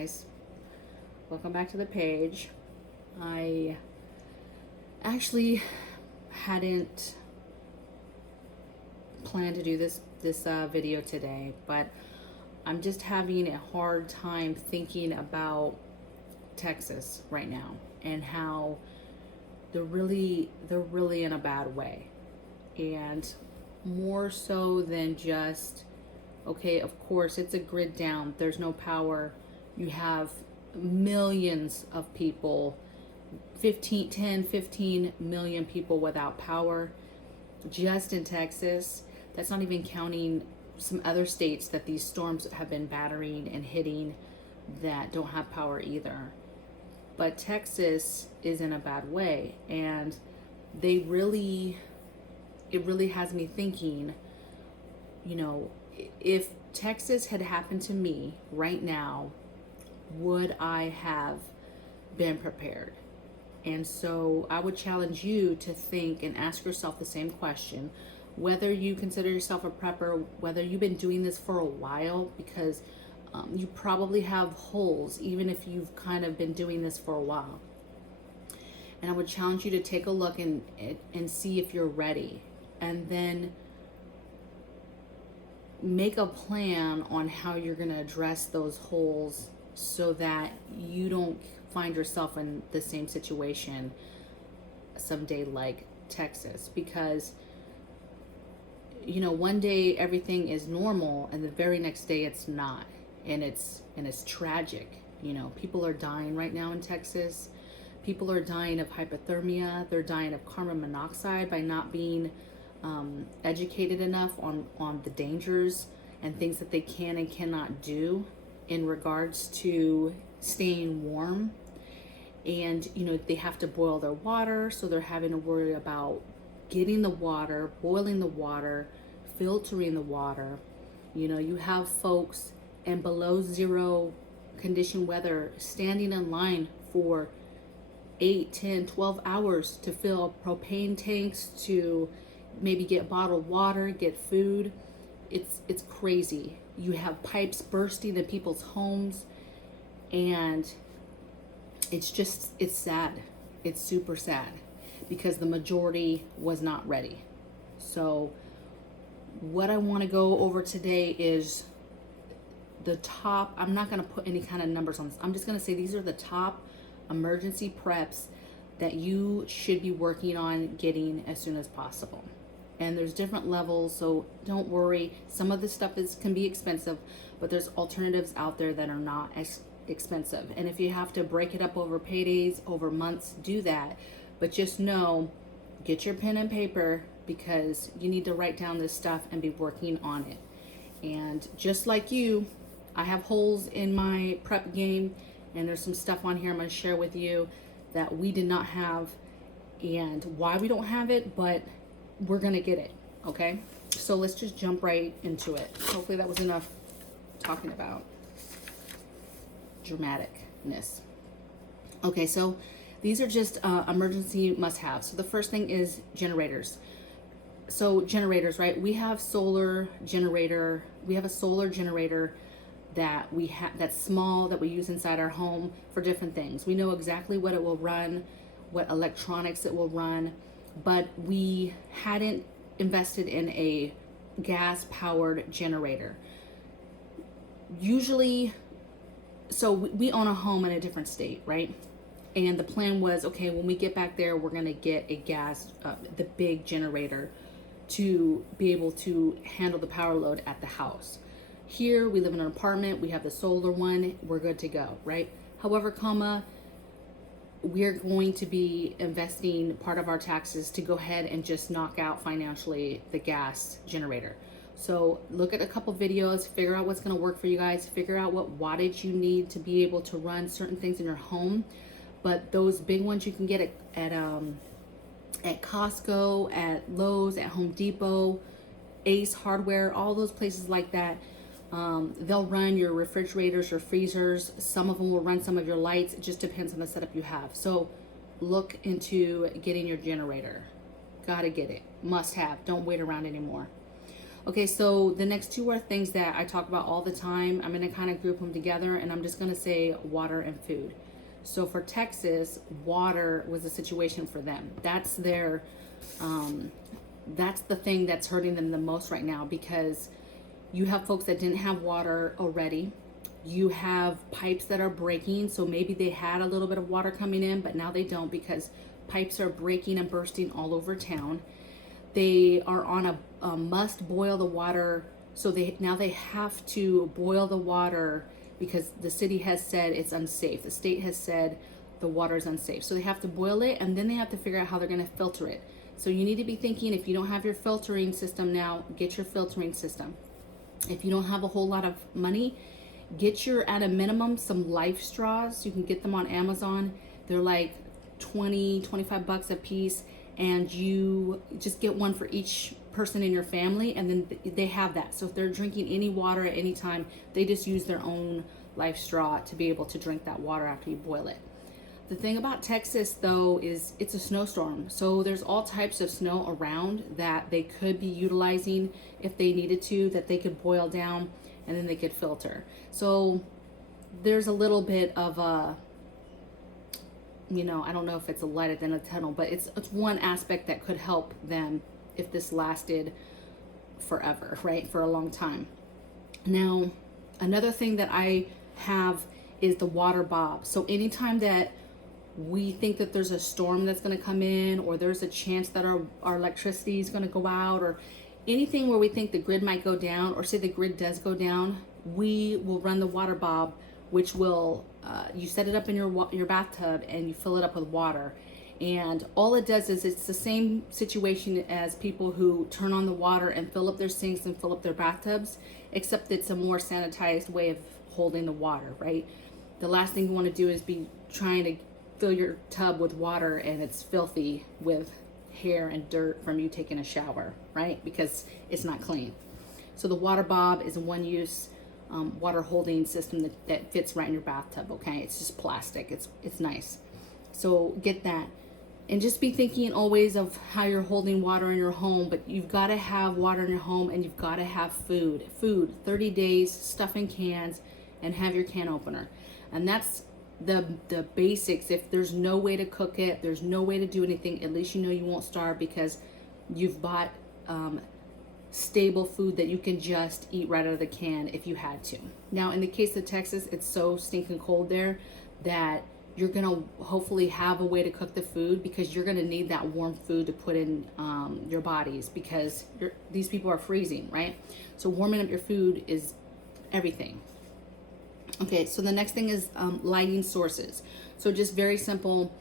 guys, welcome back to the page. I actually hadn't planned to do this video today, but I'm just having a hard time thinking about Texas right now and how they're really in a bad way, and more so than just, okay, of course it's a grid down, there's no power, you have millions of people, 15 million people without power just in Texas. That's not even counting some other states that these storms have been battering and hitting that don't have power either. But Texas is in a bad way, and it really has me thinking, if Texas had happened to me right now, would I have been prepared? And so I would challenge you to think and ask yourself the same question, whether you consider yourself a prepper, whether you've been doing this for a while, because you probably have holes, even if you've kind of been doing this for a while. And I would challenge you to take a look and see if you're ready, and then make a plan on how you're going to address those holes so that you don't find yourself in the same situation someday like Texas. Because one day everything is normal and the very next day it's not, and it's tragic. People are dying right now in Texas. People are dying of hypothermia. They're dying of carbon monoxide by not being educated enough on the dangers and things that they can and cannot do in regards to staying warm. And they have to boil their water, so they're having to worry about getting the water, boiling the water, filtering the water. You have folks in below zero condition weather standing in line for 8, 10, 12 hours to fill propane tanks, to maybe get bottled water, get food. It's crazy. You have pipes bursting in people's homes, and it's sad. It's super sad because the majority was not ready. So what I want to go over today is the top. I'm not going to put any kind of numbers on this. I'm just going to say these are the top emergency preps that you should be working on getting as soon as possible. And there's different levels, so don't worry. Some of the stuff can be expensive, but there's alternatives out there that are not as expensive. And if you have to break it up over paydays, over months, do that. But just know, get your pen and paper, because you need to write down this stuff and be working on it. And just like you, I have holes in my prep game, and there's some stuff on here I'm going to share with you that we did not have and why we don't have it, but we're going to get it. Okay, so let's just jump right into it. Hopefully that was enough talking about dramaticness. Okay, so these are just emergency must-haves. So the first thing is generators. So generators, right? We have solar generator. We have a solar generator that we have, that's small, that we use inside our home for different things. We know exactly what it will run, what electronics it will run, but we hadn't invested in a gas-powered generator. Usually, so we own a home in a different state, right? And the plan was, okay, when we get back there, we're gonna get a the big generator to be able to handle the power load at the house. Here, we live in an apartment, we have the solar one, we're good to go, right? However, we're going to be investing part of our taxes to go ahead and just knock out financially the gas generator. So look at a couple videos, figure out what's going to work for you guys, figure out what wattage you need to be able to run certain things in your home. But those big ones you can get at Costco, at Lowe's, at Home Depot, Ace Hardware, all those places like that. They'll run your refrigerators, your freezers. Some of them will run some of your lights. It just depends on the setup you have. So look into getting your generator. Gotta get it. Must have. Don't wait around anymore. Okay, so the next two are things that I talk about all the time. I'm going to kind of group them together, and I'm just going to say water and food. So for Texas, water was a situation for them. That's the thing that's hurting them the most right now, because you have folks that didn't have water already. You have pipes that are breaking, so maybe they had a little bit of water coming in, but now they don't, because pipes are breaking and bursting all over town. They are on a must boil the water, so they have to boil the water because the city has said it's unsafe. The state has said the water is unsafe, so they have to boil it, and then they have to figure out how they're going to filter it. So you need to be thinking, if you don't have your filtering system now, get your filtering system. If you don't have a whole lot of money, get at a minimum some life straws. You can get them on Amazon. They're like 20, 25 bucks a piece, and you just get one for each person in your family, and then they have that. So if they're drinking any water at any time, they just use their own life straw to be able to drink that water after you boil it. The thing about Texas, though, is it's a snowstorm. So there's all types of snow around that they could be utilizing if they needed to, that they could boil down and then they could filter. So there's a little bit of a, I don't know if it's a light at the end of the tunnel, but it's one aspect that could help them if this lasted forever, right? For a long time. Now, another thing that I have is the water bob. So anytime that we think that there's a storm that's going to come in, or there's a chance that our electricity is going to go out, or anything where we think the grid might go down, or say the grid does go down, we will run the water bob, which will, you set it up in your bathtub and you fill it up with water. And all it does is, it's the same situation as people who turn on the water and fill up their sinks and fill up their bathtubs, except it's a more sanitized way of holding the water, right? The last thing you want to do is be trying to fill your tub with water and it's filthy with hair and dirt from you taking a shower, right? Because it's not clean. So the water bob is a one-use water holding system that fits right in your bathtub, okay? It's just plastic. It's nice. So get that. And just be thinking always of how you're holding water in your home, but you've got to have water in your home, and you've got to have food, 30 days, stuff in cans, and have your can opener. And that's the basics. If there's no way to cook it, there's no way to do anything, at least you know you won't starve, because you've bought stable food that you can just eat right out of the can if you had to. Now, in the case of Texas, it's so stinking cold there that you're gonna hopefully have a way to cook the food, because you're gonna need that warm food to put in your bodies, because these people are freezing, right? So warming up your food is everything. Okay, so the next thing is lighting sources. So just very simple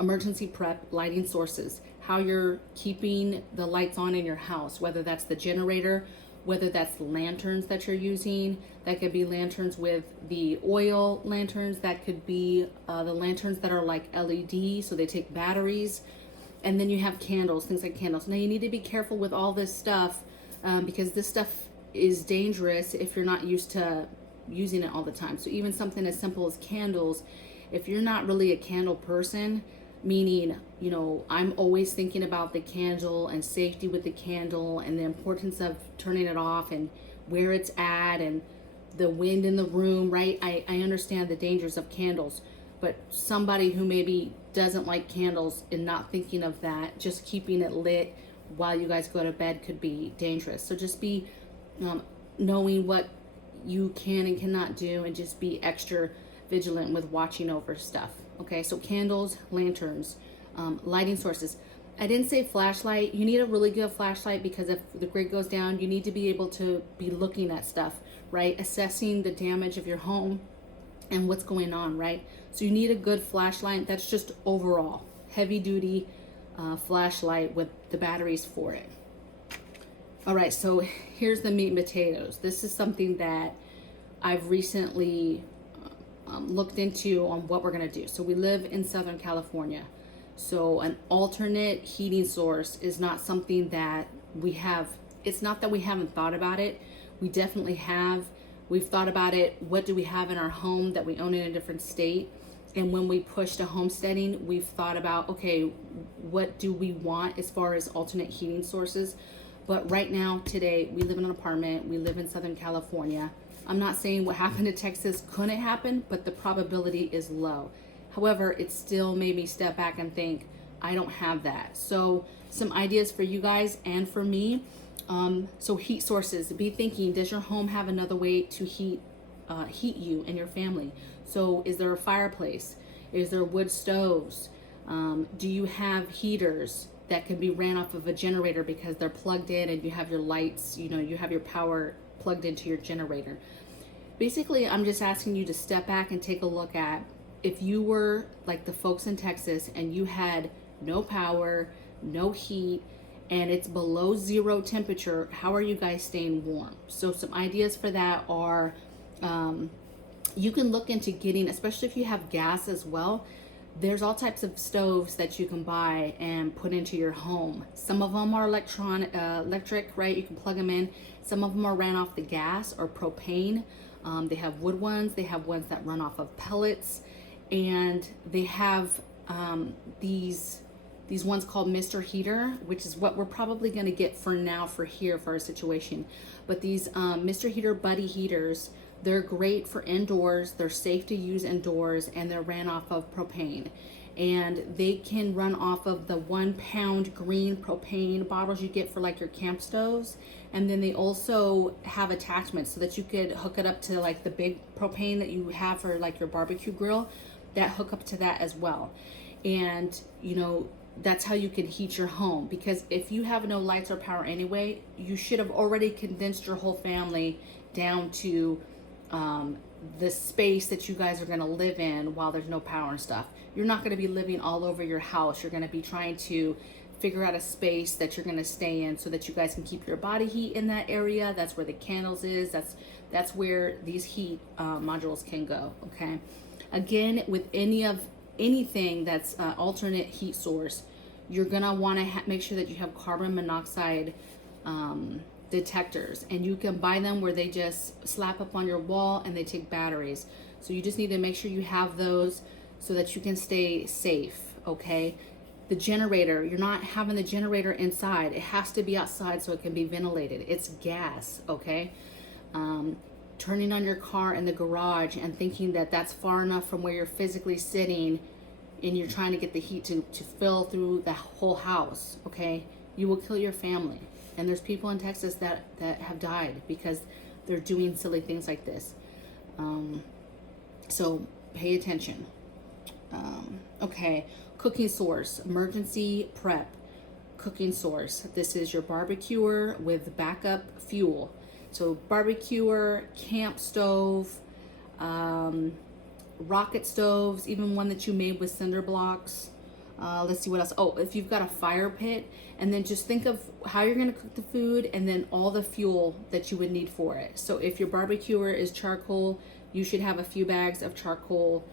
emergency prep lighting sources. How you're keeping the lights on in your house, whether that's the generator, whether that's lanterns that you're using. That could be lanterns with the oil lanterns. That could be the lanterns that are like LED, so they take batteries. And then you have candles, things like candles. Now you need to be careful with all this stuff because this stuff is dangerous if you're not used to using it all the time. So even something as simple as candles, if you're not really a candle person, meaning, I'm always thinking about the candle and safety with the candle and the importance of turning it off and where it's at and the wind in the room, right? I understand the dangers of candles, but somebody who maybe doesn't like candles and not thinking of that, just keeping it lit while you guys go to bed could be dangerous. So just be knowing what you can and cannot do, and just be extra vigilant with watching over stuff. Okay, so candles, lanterns, lighting sources. I didn't say flashlight. You need a really good flashlight, because if the grid goes down, you need to be able to be looking at stuff, right? Assessing the damage of your home and what's going on, right? So you need a good flashlight. That's just overall heavy duty flashlight with the batteries for it. All right, so here's the meat and potatoes. This is something that I've recently looked into on what we're gonna do. So we live in Southern California. So an alternate heating source is not something that we have. It's not that we haven't thought about it. We definitely have. We've thought about it. What do we have in our home that we own in a different state? And when we push to homesteading, we've thought about, okay, what do we want as far as alternate heating sources? But right now, today, we live in an apartment. We live in Southern California. I'm not saying what happened to Texas couldn't happen, but the probability is low. However, it still made me step back and think, I don't have that. So some ideas for you guys and for me. So heat sources, be thinking, does your home have another way to heat you and your family? So is there a fireplace? Is there wood stoves? Do you have heaters that can be ran off of a generator because they're plugged in and you have your lights, you have your power plugged into your generator? Basically, I'm just asking you to step back and take a look at, if you were like the folks in Texas and you had no power, no heat, and it's below 0 temperature, how are you guys staying warm? So some ideas for that are, you can look into getting, especially if you have gas as well, there's all types of stoves that you can buy and put into your home. Some of them are electric, right? You can plug them in. Some of them are ran off the gas or propane. They have wood ones. They have ones that run off of pellets. And they have these ones called Mr. Heater, which is what we're probably going to get for now for our situation. But these Mr. Heater Buddy heaters, they're great for indoors. They're safe to use indoors, and they're ran off of propane. And they can run off of the 1 pound green propane bottles you get for like your camp stoves. And then they also have attachments so that you could hook it up to like the big propane that you have for like your barbecue grill, that hook up to that as well. And that's how you can heat your home, because if you have no lights or power anyway, you should have already condensed your whole family down to the space that you guys are going to live in while there's no power and stuff. You're not going to be living all over your house. You're going to be trying to figure out a space that you're going to stay in so that you guys can keep your body heat in that area. That's where the candles is. That's where these heat modules can go. Okay. Again, with anything that's alternate heat source, you're gonna want to make sure that you have carbon monoxide detectors, and you can buy them where they just slap up on your wall and they take batteries. So you just need to make sure you have those so that you can stay safe. Okay. The generator, you're not having the generator inside. It has to be outside so it can be ventilated. It's gas. Okay. Turning on your car in the garage and thinking that that's far enough from where you're physically sitting and you're trying to get the heat to fill through the whole house, okay? You will kill your family. And there's people in Texas that have died because they're doing silly things like this. So pay attention. Okay, cooking source, emergency prep, cooking source. This is your barbecuer with backup fuel. So barbecuer, camp stove, rocket stoves, even one that you made with cinder blocks. Let's see what else. Oh, if you've got a fire pit, and then just think of how you're going to cook the food and then all the fuel that you would need for it. So if your barbecuer is charcoal, you should have a few bags of charcoal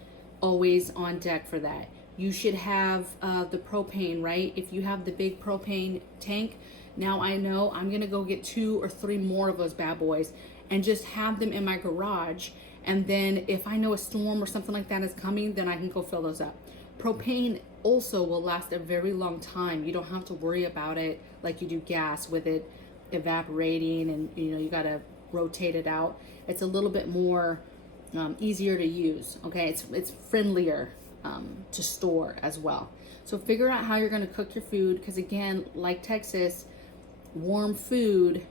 always on deck for that. You should have the propane, right? If you have the big propane tank, now I know I'm going to go get 2 or 3 more of those bad boys and just have them in my garage. And then if I know a storm or something like that is coming, then I can go fill those up. Propane also will last a very long time. You don't have to worry about it like you do gas with it evaporating and you got to rotate it out. It's a little bit more easier to use. Okay, it's friendlier to store as well. So figure out how you're going to cook your food, because again, like Texas, warm food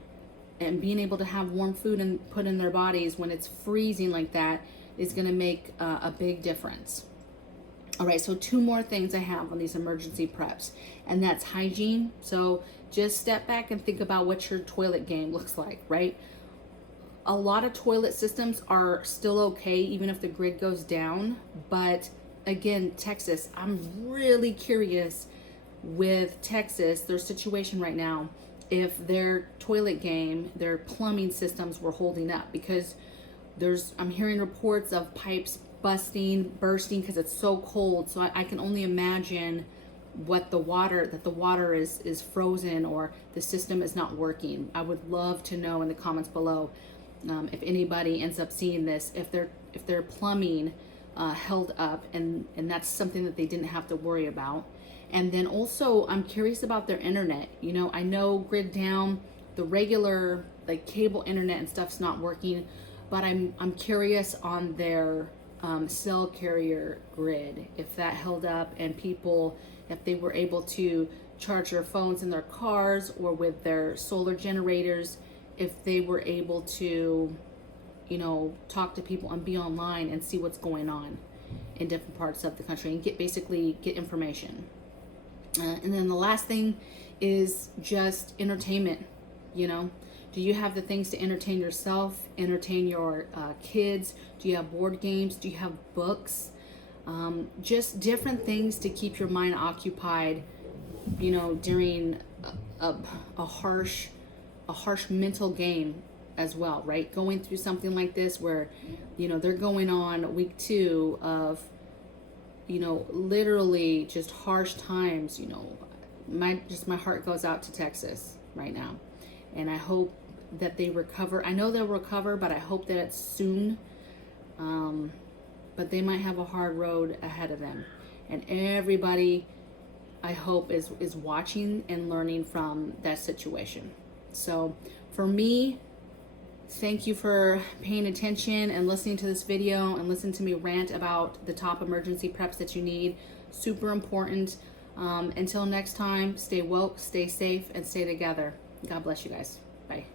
and being able to have warm food and put in their bodies when it's freezing like that is going to make a big difference. All right, so 2 more things I have on these emergency preps, and that's hygiene. So just step back and think about what your toilet game looks like, right? A lot of toilet systems are still okay, even if the grid goes down. But again, Texas, I'm really curious with Texas, their situation right now, if their toilet game, their plumbing systems were holding up, because I'm hearing reports of pipes bursting because it's so cold. So I can only imagine that the water is frozen or the system is not working. I would love to know in the comments below if anybody ends up seeing this, if their plumbing held up and that's something that they didn't have to worry about. And then also I'm curious about their internet. I know grid down, the regular like cable internet and stuff's not working, but I'm curious on their cell carrier grid, if that held up, and people, if they were able to charge their phones in their cars or with their solar generators, if they were able to, you know, talk to people and be online and see what's going on in different parts of the country and get information. And then the last thing is just entertainment. You know, do you have the things to entertain yourself, entertain your kids? Do you have board games? Do you have books? Just different things to keep your mind occupied, you know, during a harsh mental game as well, right? Going through something like this where, you know, they're going on week 2 of, you know, literally just harsh times. You know, my heart goes out to Texas right now, and I hope that they recover. I know they'll recover, but I hope that it's soon. But they might have a hard road ahead of them, and everybody, I hope, is watching and learning from that situation. So for me, thank you for paying attention and listening to this video and listening to me rant about the top emergency preps that you need. Super important. Until next time, stay woke, stay safe, and stay together. God bless you guys. Bye.